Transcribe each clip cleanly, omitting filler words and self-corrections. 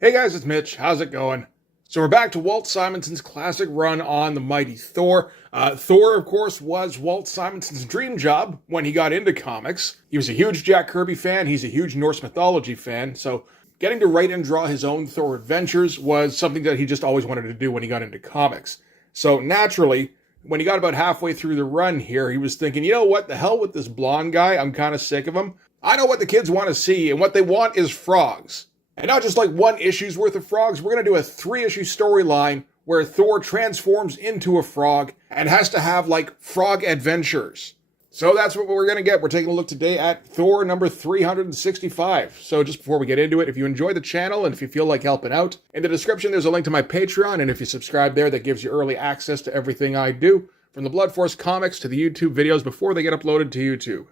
Hey guys, it's Mitch. How's it going? So we're back to Walt Simonson's classic run on the mighty Thor. Thor, of course, was Walt Simonson's dream job when he got into comics. He was a huge Jack Kirby fan. He's a huge Norse mythology fan. So getting to write and draw his own Thor adventures was something that he just always wanted to do when he got into comics. So naturally, when he got about halfway through the run here, he was thinking, you know what, the hell with this blonde guy. I'm kind of sick of him. I know what the kids want to see, and what they want is frogs. And not just like one issue's worth of frogs, we're going to do a 3-issue storyline where Thor transforms into a frog and has to have like frog adventures. So that's what we're going to get. We're taking a look today at Thor number 365. So just before we get into it, if you enjoy the channel and if you feel like helping out, in the description there's a link to my Patreon, and if you subscribe there, that gives you early access to everything I do, from the Blood Force comics to the YouTube videos before they get uploaded to YouTube.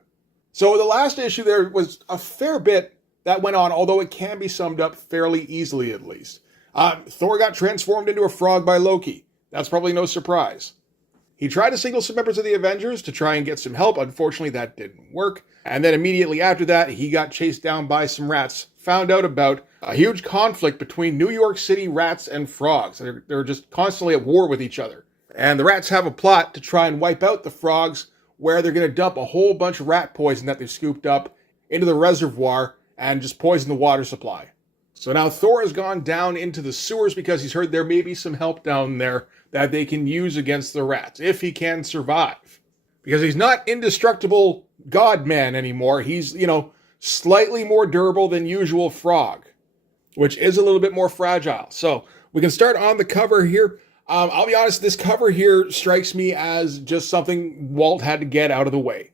So the last issue there was a fair bit that went on, although it can be summed up fairly easily at least. Thor got transformed into a frog by Loki. That's probably no surprise. He tried to signal some members of the Avengers to try and get some help. Unfortunately, that didn't work. And then immediately after that, he got chased down by some rats. Found out about a huge conflict between New York City rats and frogs. They're just constantly at war with each other. And the rats have a plot to try and wipe out the frogs, where they're going to dump a whole bunch of rat poison that they've scooped up into the reservoir and just poison the water supply. So now Thor has gone down into the sewers because he's heard there may be some help down there that they can use against the rats, if he can survive. Because he's not indestructible God-man anymore. He's, slightly more durable than usual frog, which is a little bit more fragile. So we can start on the cover here. I'll be honest, this cover here strikes me as just something Walt had to get out of the way.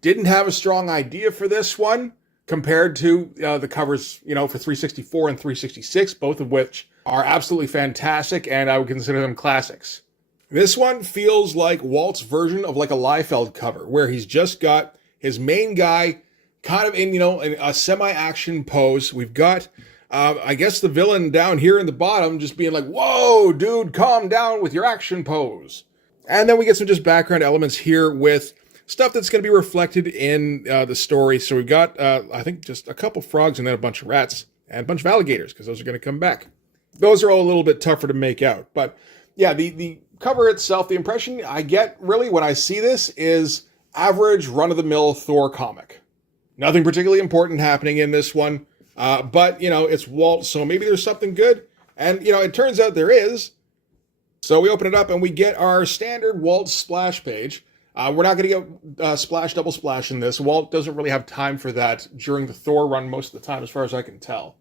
Didn't have a strong idea for this one, compared to the covers, for 364 and 366, both of which are absolutely fantastic, and I would consider them classics. This one feels like Walt's version of like a Liefeld cover, where he's just got his main guy kind of in, in a semi-action pose. We've got, I guess, the villain down here in the bottom just being like, whoa, dude, calm down with your action pose. And then we get some just background elements here with stuff that's going to be reflected in the story. So we've got, I think, just a couple frogs and then a bunch of rats and a bunch of alligators, because those are going to come back. Those are all a little bit tougher to make out. But yeah, the cover itself, the impression I get really when I see this is average run-of-the-mill Thor comic. Nothing particularly important happening in this one. But, it's Walt, so maybe there's something good. And, it turns out there is. So we open it up and we get our standard Walt splash page. We're not going to get splash, double splash in this. Walt doesn't really have time for that during the Thor run most of the time, as far as I can tell.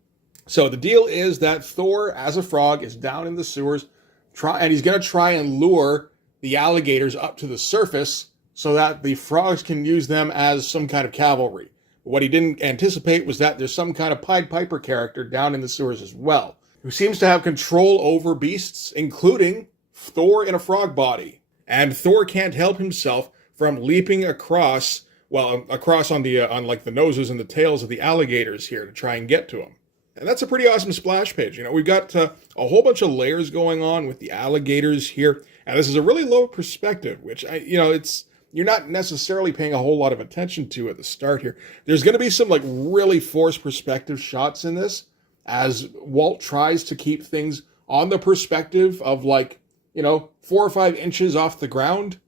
So the deal is that Thor, as a frog, is down in the sewers, and he's going to try and lure the alligators up to the surface so that the frogs can use them as some kind of cavalry. What he didn't anticipate was that there's some kind of Pied Piper character down in the sewers as well, who seems to have control over beasts, including Thor in a frog body. And Thor can't help himself from leaping across on the noses and the tails of the alligators here to try and get to him. And that's a pretty awesome splash page. We've got a whole bunch of layers going on with the alligators here. And this is a really low perspective, which, you're not necessarily paying a whole lot of attention to at the start here. There's going to be some really forced perspective shots in this, as Walt tries to keep things on the perspective of 4 or 5 inches off the ground.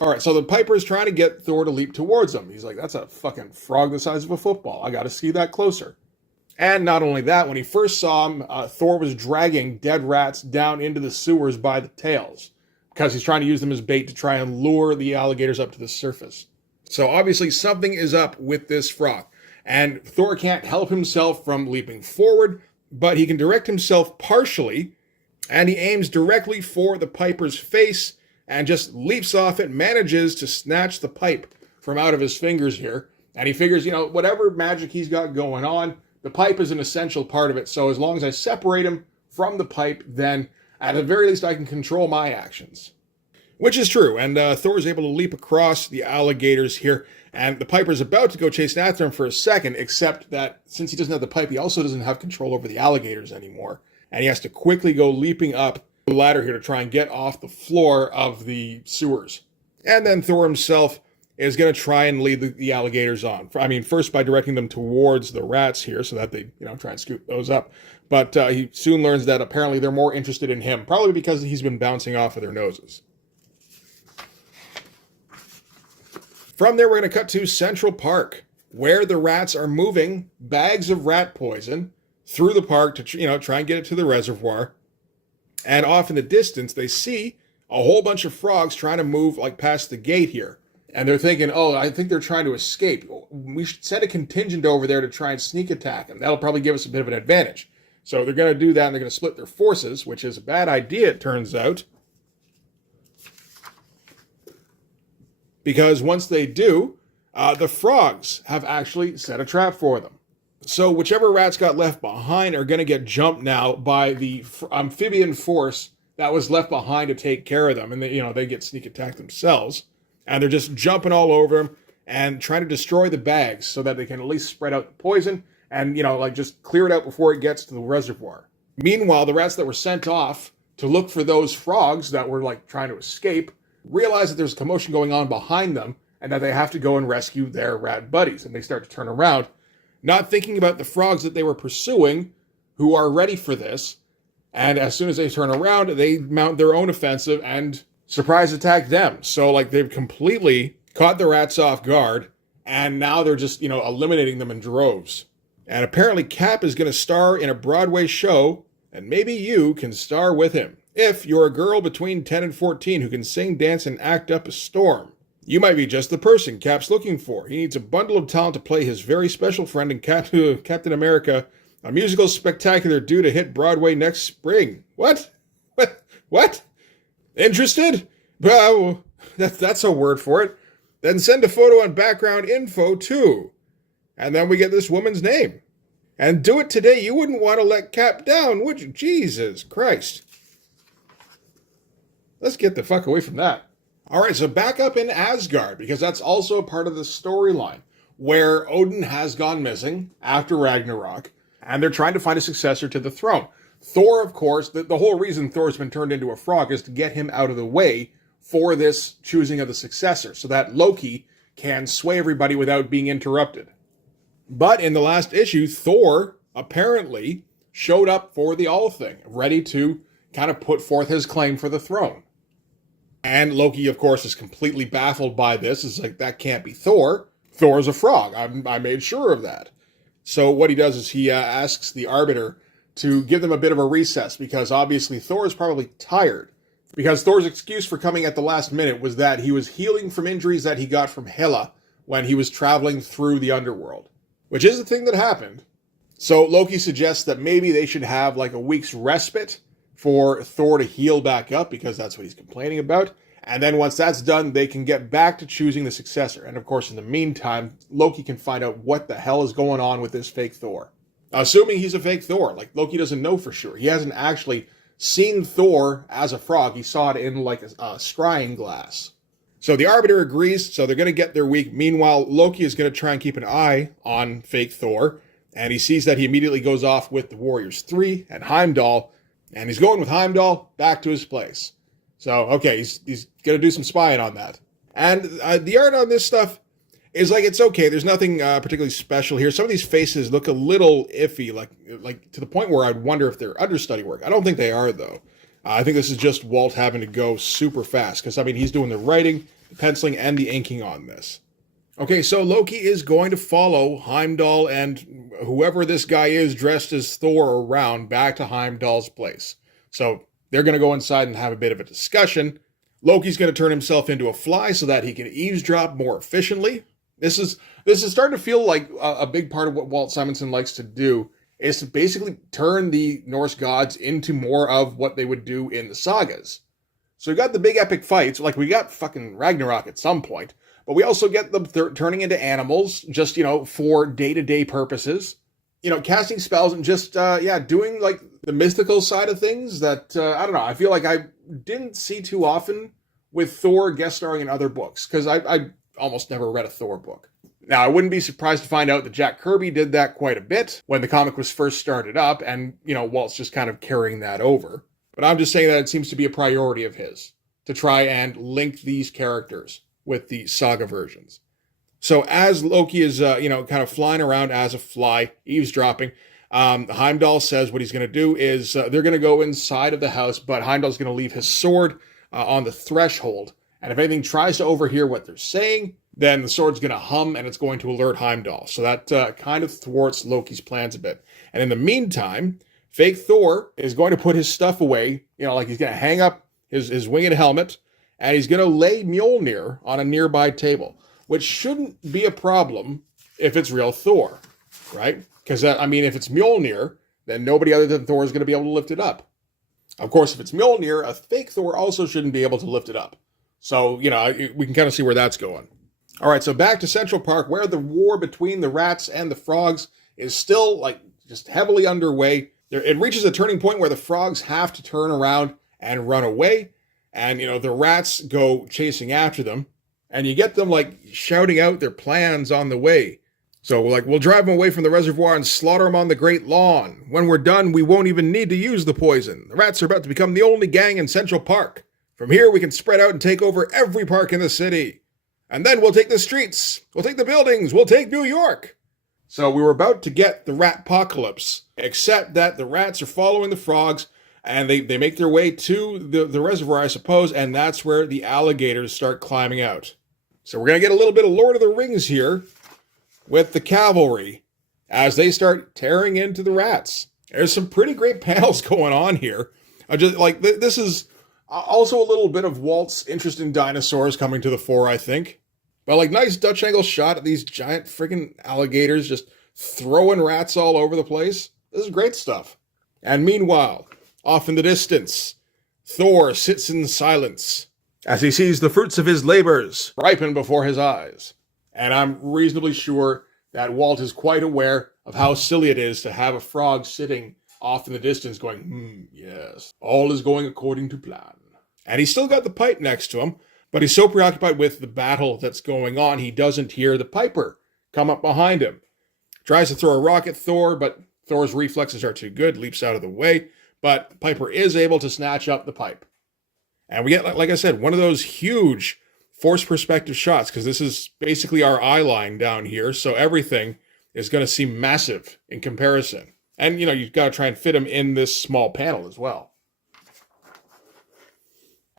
All right, so the Piper is trying to get Thor to leap towards him. He's like, that's a fucking frog the size of a football. I got to see that closer. And not only that, when he first saw him, Thor was dragging dead rats down into the sewers by the tails, because he's trying to use them as bait to try and lure the alligators up to the surface. So obviously something is up with this frog. And Thor can't help himself from leaping forward, but he can direct himself partially, and he aims directly for the Piper's face and just leaps off it, manages to snatch the pipe from out of his fingers here. And he figures, whatever magic he's got going on, the pipe is an essential part of it. So as long as I separate him from the pipe, then at the very least I can control my actions. Which is true, and Thor is able to leap across the alligators here, and the Piper's about to go chasing after him for a second, except that since he doesn't have the pipe, he also doesn't have control over the alligators anymore. And he has to quickly go leaping up the ladder here to try and get off the floor of the sewers. And then Thor himself is going to try and lead the alligators on. I mean, first by directing them towards the rats here so that they, try and scoop those up. But he soon learns that apparently they're more interested in him, probably because he's been bouncing off of their noses. From there, we're going to cut to Central Park, where the rats are moving bags of rat poison through the park to, try and get it to the reservoir. And off in the distance, they see a whole bunch of frogs trying to move past the gate here. And they're thinking, oh, I think they're trying to escape. We should send a contingent over there to try and sneak attack them. That'll probably give us a bit of an advantage. So they're going to do that, and they're going to split their forces, which is a bad idea, it turns out. Because once they do, the frogs have actually set a trap for them. So whichever rats got left behind are going to get jumped now by the amphibian force that was left behind to take care of them. And they get sneak attacked themselves. And they're just jumping all over them and trying to destroy the bags so that they can at least spread out the poison and, just clear it out before it gets to the reservoir. Meanwhile, the rats that were sent off to look for those frogs that were, trying to escape realize that there's a commotion going on behind them and that they have to go and rescue their rat buddies. And they start to turn around, not thinking about the frogs that they were pursuing, who are ready for this. And as soon as they turn around, they mount their own offensive and surprise attack them. So, they've completely caught the rats off guard, and now they're just, eliminating them in droves. And apparently Cap is going to star in a Broadway show, and maybe you can star with him. If you're a girl between 10 and 14 who can sing, dance, and act up a storm, you might be just the person Cap's looking for. He needs a bundle of talent to play his very special friend in Captain America, a musical spectacular due to hit Broadway next spring. What? Interested? Well, that's a word for it. Then send a photo and background info too. And then we get this woman's name. And do it today. You wouldn't want to let Cap down, would you? Jesus Christ. Let's get the fuck away from that. All right, so back up in Asgard, because that's also a part of the storyline, where Odin has gone missing after Ragnarok, and they're trying to find a successor to the throne. Thor, of course, the whole reason Thor's been turned into a frog is to get him out of the way for this choosing of the successor, so that Loki can sway everybody without being interrupted. But in the last issue, Thor apparently showed up for the All thing, ready to kind of put forth his claim for the throne. And Loki, of course, is completely baffled by this. It's that can't be Thor. Thor's a frog. I made sure of that. So what he does is he asks the Arbiter to give them a bit of a recess, because obviously Thor is probably tired. Because Thor's excuse for coming at the last minute was that he was healing from injuries that he got from Hela when he was traveling through the underworld, which is the thing that happened. So Loki suggests that maybe they should have a week's respite for Thor to heal back up, because that's what he's complaining about. And then once that's done, they can get back to choosing the successor. And of course, in the meantime, Loki can find out what the hell is going on with this fake Thor. Assuming he's a fake Thor, Loki doesn't know for sure. He hasn't actually seen Thor as a frog. He saw it in a scrying glass. So the Arbiter agrees, so they're going to get their week. Meanwhile, Loki is going to try and keep an eye on fake Thor, and he sees that he immediately goes off with the Warriors 3 and Heimdall, and he's going with Heimdall back to his place. So, okay, he's going to do some spying on that. And the art on this stuff is it's okay. There's nothing particularly special here. Some of these faces look a little iffy, like to the point where I'd wonder if they're understudy work. I don't think they are, though. I think this is just Walt having to go super fast, because, he's doing the writing, the penciling, and the inking on this. Okay, so Loki is going to follow Heimdall and whoever this guy is dressed as Thor around back to Heimdall's place. So they're going to go inside and have a bit of a discussion. Loki's going to turn himself into a fly so that he can eavesdrop more efficiently. This is starting to feel like a big part of what Walt Simonson likes to do, is to basically turn the Norse gods into more of what they would do in the sagas. So we got the big epic fights, we got fucking Ragnarok at some point, but we also get them turning into animals, just, for day-to-day purposes. Casting spells and just, doing, the mystical side of things that, I don't know, I feel like I didn't see too often with Thor guest starring in other books, because I almost never read a Thor book. Now, I wouldn't be surprised to find out that Jack Kirby did that quite a bit when the comic was first started up, and, Walt's just kind of carrying that over. But I'm just saying that it seems to be a priority of his, to try and link these characters. with the saga versions. So as Loki is, kind of flying around as a fly, eavesdropping, Heimdall says what he's going to do is they're going to go inside of the house, but Heimdall's going to leave his sword on the threshold. And if anything tries to overhear what they're saying, then the sword's going to hum and it's going to alert Heimdall. So that kind of thwarts Loki's plans a bit. And in the meantime, fake Thor is going to put his stuff away, like he's going to hang up his winged helmet, and he's going to lay Mjolnir on a nearby table, which shouldn't be a problem if it's real Thor, right? Because, if it's Mjolnir, then nobody other than Thor is going to be able to lift it up. Of course, if it's Mjolnir, a fake Thor also shouldn't be able to lift it up. So, we can kind of see where that's going. All right, so back to Central Park, where the war between the rats and the frogs is still, just heavily underway. It reaches a turning point where the frogs have to turn around and run away. And, the rats go chasing after them. And you get them, shouting out their plans on the way. So, we'll drive them away from the reservoir and slaughter them on the Great Lawn. When we're done, we won't even need to use the poison. The rats are about to become the only gang in Central Park. From here, we can spread out and take over every park in the city. And then we'll take the streets. We'll take the buildings. We'll take New York. So we were about to get the rat-pocalypse, except that the rats are following the frogs, and they make their way to the reservoir, I suppose, and that's where the alligators start climbing out. So we're going to get a little bit of Lord of the Rings here with the cavalry as they start tearing into the rats. There's some pretty great panels going on here. This is also a little bit of Walt's interest in dinosaurs coming to the fore, I think. But nice Dutch angle shot at these giant freaking alligators just throwing rats all over the place. This is great stuff. And meanwhile, off in the distance, Thor sits in silence as he sees the fruits of his labors ripen before his eyes. And I'm reasonably sure that Walt is quite aware of how silly it is to have a frog sitting off in the distance going, yes, all is going according to plan. And he's still got the pipe next to him, but he's so preoccupied with the battle that's going on, he doesn't hear the piper come up behind him. Tries to throw a rock at Thor, but Thor's reflexes are too good, leaps out of the way, but Piper is able to snatch up the pipe. And we get, like I said, one of those huge forced perspective shots, because this is basically our eye line down here, so everything is going to seem massive in comparison. And, you've got to try and fit them in this small panel as well.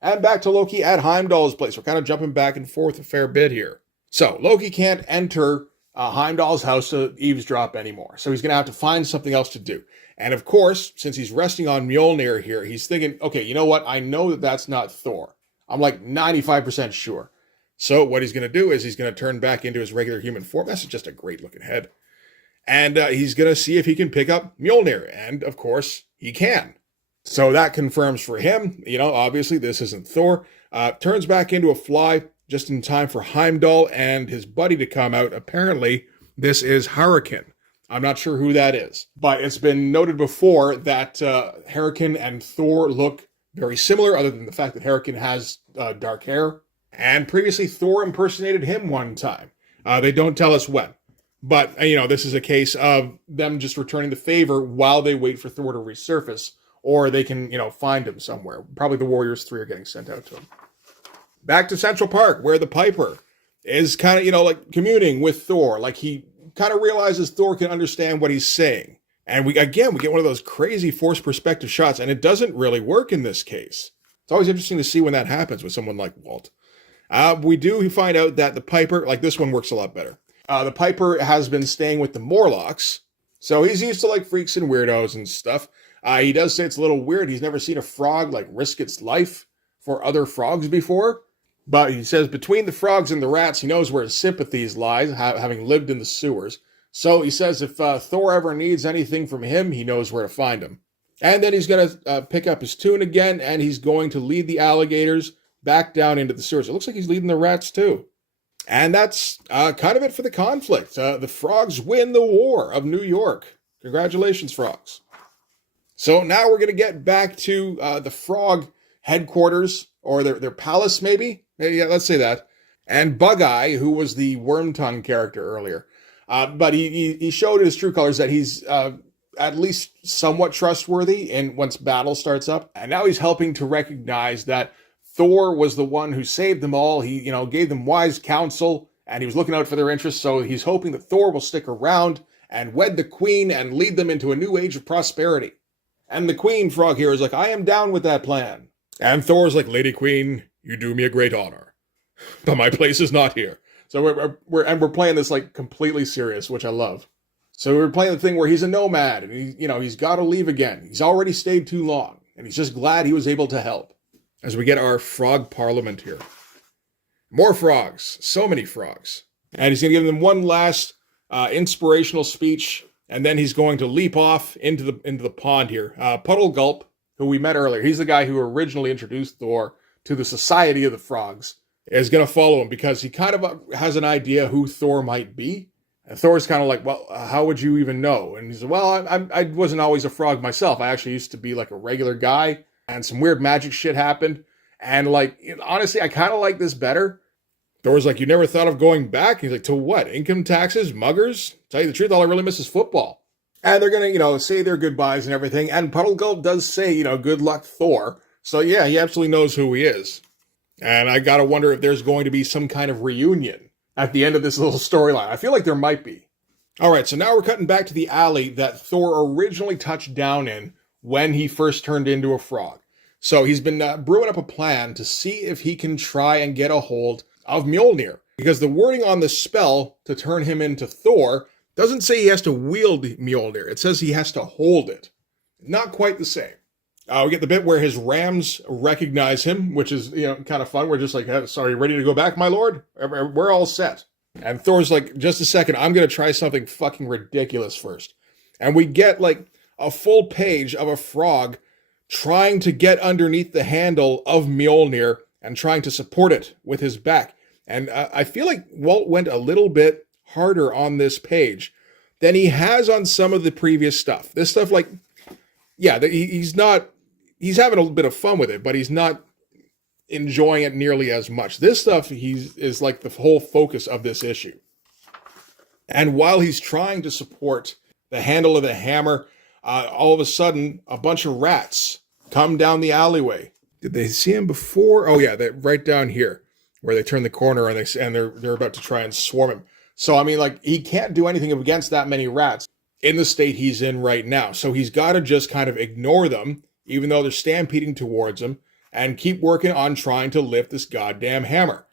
And back to Loki at Heimdall's place. We're kind of jumping back and forth a fair bit here. So Loki can't enter Heimdall's house to eavesdrop anymore. So he's going to have to find something else to do. And of course, since he's resting on Mjolnir here, he's thinking, okay, you know what? I know that that's not Thor. I'm 95% sure. So what he's going to do is he's going to turn back into his regular human form. That's just a great looking head. And he's going to see if he can pick up Mjolnir. And of course, he can. So that confirms for him, obviously this isn't Thor. Turns back into a fly just in time for Heimdall and his buddy to come out. Apparently, this is Hurricane. I'm not sure who that is. But it's been noted before that Hurricane and Thor look very similar, other than the fact that Hurricane has dark hair. And previously, Thor impersonated him one time. They don't tell us when. But, this is a case of them just returning the favor while they wait for Thor to resurface. Or they can, find him somewhere. Probably the Warriors 3 are getting sent out to him. Back to Central Park, where the Piper is kind of, communing with Thor. He kind of realizes Thor can understand what he's saying. And we get one of those crazy forced perspective shots, and it doesn't really work in this case. It's always interesting to see when that happens with someone like Walt. We do find out that the Piper, this one works a lot better. The Piper has been staying with the Morlocks, so he's used to, freaks and weirdos and stuff. He does say it's a little weird. He's never seen a frog risk its life for other frogs before. But he says between the frogs and the rats, he knows where his sympathies lie, having lived in the sewers. So he says if Thor ever needs anything from him, he knows where to find him. And then he's going to pick up his tune again, and he's going to lead the alligators back down into the sewers. It looks like he's leading the rats too. And that's kind of it for the conflict. The frogs win the war of New York. Congratulations, frogs. So now we're going to get back to the frog headquarters, or their palace, maybe? Yeah, let's say that. And Bug-Eye, who was the Wormtongue character earlier. But he showed his true colors that he's at least somewhat trustworthy once battle starts up. And now he's helping to recognize that Thor was the one who saved them all. He, gave them wise counsel, and he was looking out for their interests, so he's hoping that Thor will stick around and wed the queen and lead them into a new age of prosperity. And the queen frog here is like, I am down with that plan. And Thor's like, Lady Queen, you do me a great honor, but my place is not here. So we're playing this like completely serious, which I love. So we're playing the thing where he's a nomad, and he's got to leave again. He's already stayed too long, and he's just glad he was able to help. As we get our frog parliament here. More frogs. So many frogs. And he's going to give them one last inspirational speech, and then he's going to leap off into the pond here. Puddle Gulp, who we met earlier, he's the guy who originally introduced Thor to the Society of the Frogs, is going to follow him because he kind of has an idea who Thor might be. And Thor's kind of like, well, how would you even know? And he's like, well, I wasn't always a frog myself. I actually used to be like a regular guy. And some weird magic shit happened. And like, honestly, I kind of like this better. Thor's like, you never thought of going back? He's like, to what? Income taxes? Muggers? Tell you the truth, all I really miss is football. And they're going to, say their goodbyes and everything. And Puddle Gulp does say, good luck, Thor. So yeah, he absolutely knows who he is. And I got to wonder if there's going to be some kind of reunion at the end of this little storyline. I feel like there might be. All right, so now we're cutting back to the alley that Thor originally touched down in when he first turned into a frog. So he's been brewing up a plan to see if he can try and get a hold of Mjolnir. Because the wording on the spell to turn him into Thor doesn't say he has to wield Mjolnir. It says he has to hold it. Not quite the same. We get the bit where his rams recognize him, which is, kind of fun. We're just like, sorry, ready to go back, my lord? We're all set. And Thor's like, just a second, I'm going to try something fucking ridiculous first. And we get like a full page of a frog trying to get underneath the handle of Mjolnir and trying to support it with his back. And I feel like Walt went a little bit harder on this page than he has on some of the previous stuff. This stuff, like, yeah, he's having a little bit of fun with it, but he's not enjoying it nearly as much. This stuff is like the whole focus of this issue. And while he's trying to support the handle of the hammer, all of a sudden, a bunch of rats come down the alleyway. Did they see him before? Oh yeah, they're right down here where they turn the corner and they're about to try and swarm him. So I mean, like, he can't do anything against that many rats in the state he's in right now. So he's got to just kind of ignore them, even though they're stampeding towards him, and keep working on trying to lift this goddamn hammer.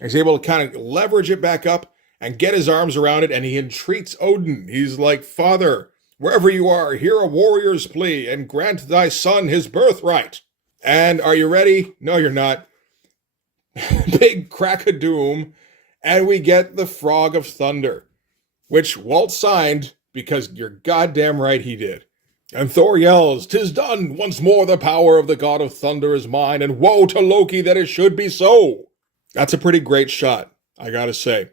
He's able to kind of leverage it back up and get his arms around it, and he entreats Odin. He's like, Father, wherever you are, hear a warrior's plea and grant thy son his birthright. And are you ready? No, you're not. Big crack of doom. And we get the Frog of Thunder, which Walt signed because you're goddamn right he did. And Thor yells, "'Tis done! Once more the power of the god of thunder is mine, and woe to Loki that it should be so!" That's a pretty great shot, I gotta say.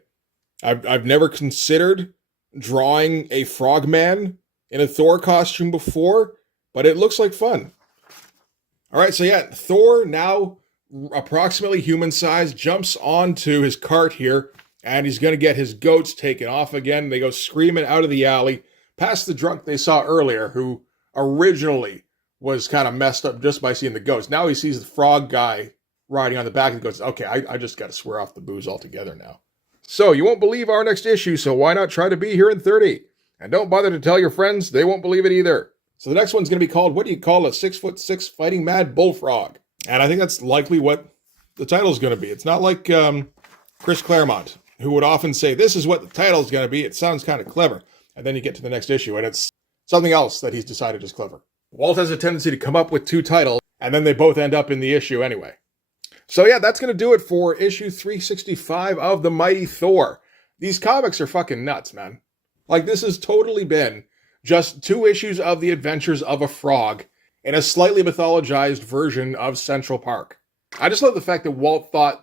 I've never considered drawing a frogman in a Thor costume before, but it looks like fun. All right, so yeah, Thor, now approximately human-sized, jumps onto his cart here, and he's going to get his goats taken off again. They go screaming out of the alley, past the drunk they saw earlier, who originally was kind of messed up just by seeing the goats. Now he sees the frog guy riding on the back and goes, okay, I just got to swear off the booze altogether now. So, you won't believe our next issue, so why not try to be here in 30? And don't bother to tell your friends, they won't believe it either. So the next one's going to be called, what do you call a 6'6" fighting mad bullfrog? And I think that's likely what the title's going to be. It's not like Chris Claremont, who would often say, this is what the title's going to be. It sounds kind of clever. And then you get to the next issue, and it's something else that he's decided is clever. Walt has a tendency to come up with two titles, and then they both end up in the issue anyway. So yeah, that's going to do it for issue 365 of The Mighty Thor. These comics are fucking nuts, man. Like, this has totally been just 2 issues of the adventures of a frog in a slightly mythologized version of Central Park. I just love the fact that Walt thought,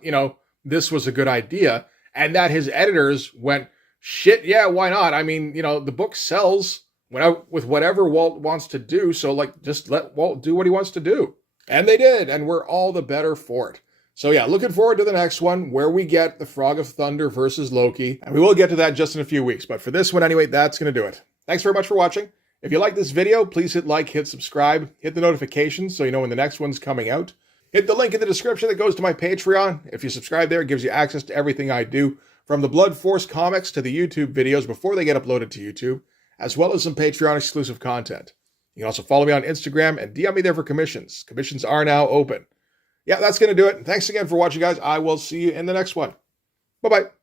this was a good idea, and that his editors went, shit, yeah, why not? I mean, the book sells with whatever Walt wants to do, so, just let Walt do what he wants to do. And they did, and we're all the better for it. So yeah, looking forward to the next one, where we get the Frog of Thunder versus Loki, and we will get to that just in a few weeks. But for this one anyway, that's going to do it. Thanks very much for watching, If you like this video, please hit like, hit subscribe, hit the notifications so you know when the next one's coming out. Hit the link in the description that goes to my Patreon. If you subscribe there, it gives you access to everything I do, from the Blood Force comics to the YouTube videos before they get uploaded to YouTube, as well as some Patreon exclusive content. You can also follow me on Instagram and DM me there for commissions. Commissions are now open. Yeah, that's going to do it. Thanks again for watching, guys. I will see you in the next one. Bye-bye.